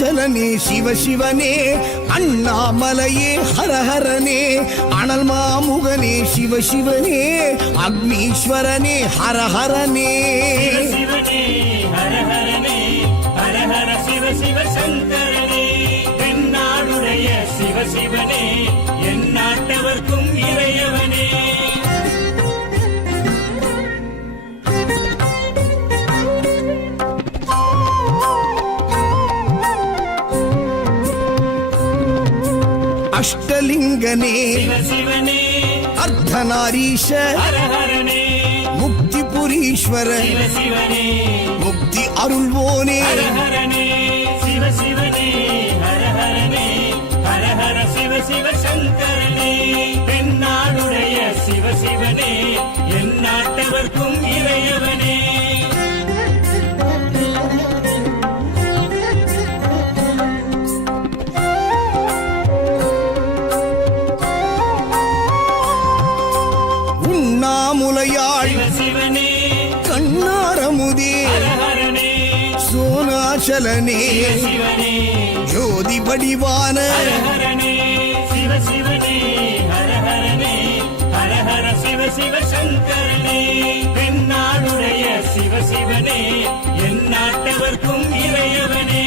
அருணாச்சலனே சிவசிவனே அண்ணாமலையே ஹரஹரனே அனல் மாமுகனே சிவசிவனே அக்னீஸ்வரனே ஹரஹரனே சிவனே ஹரஹரனே ஹரஹர சிவ சிவ சங்கரனே தென்னாடுடைய சிவசிவனே என் நாட்டவர்க்கும் இறையவனே அஷ்டலிங்கனே சிவசிவனே அர்த்தநாரீஷ ஹரஹரனே முக்திபுரீஸ்வர சிவசிவனே முக்தி அருள்வோனே ஹரஹரனே சிவசிவனே ஹரஹரனே ஹரஹர சிவ சிவ சங்கரனே தென்னாடுடைய சிவசிவனே என் நாட்டவர்க்கும் இறையவனே உண்ணாமுலையாள் சிவசிவனே கண்ணாரமுதே ஹரஹரனே சோனாச்சலனே சிவசிவனே ஜோதி வடிவான ஹரஹரனே சிவசிவனே ஹரஹரனே ஹரஹர சிவ சிவ சங்கரனே தென்னாடுடைய சிவசிவனே என் நாட்டவர்க்கும் இறையவனே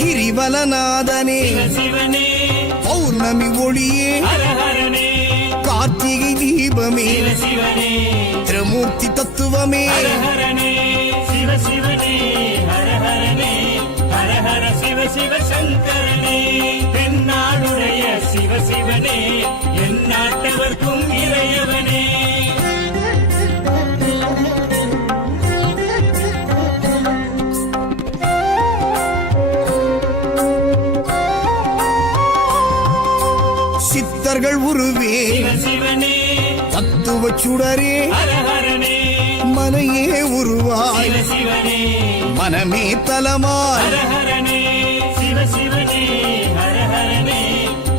கிரிவலநாதனே சிவசிவனே பௌர்ணமி ஒளியே ஹரஹரனே கார்த்திகை தீபமே சிவசிவனே திரிமூர்த்தி தத்துவமே ஹரஹரனே சிவசிவனே ஹரஹரனே ஹரஹர சிவ சிவ சங்கரனே தென்னாடுடைய சிவசிவனே என் நாட்டவர்க்கும் இறையவனே சித்தர்கள் உருவே சிவசிவனே தத்துவ சுடரே ஹரஹரனே மனையே உருவாய் சிவசிவனே மனமே தலமாய் ஹரஹரனே சிவசிவனே ஹரஹரனே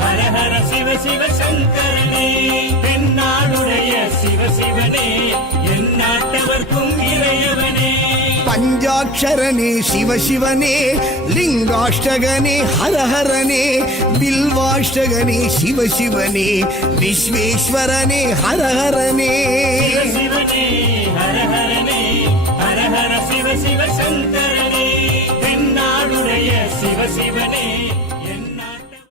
ஹரஹர சிவ சிவ சங்கரனே தென்னாடுடைய சிவசிவனே என் நாட்டவர்க்கும் இறையவனே பஞ்சாட்சரனே சிவசிவனே லிங்காஷ்டகனே ஹரஹரனே பில்வாஷ்டகனே சிவசிவனே விஸ்வேஸ்வரனே ஹரஹரனே சிவசிவனே ஹரஹரனே ஹரஹர சிவ சிவ சங்கரனே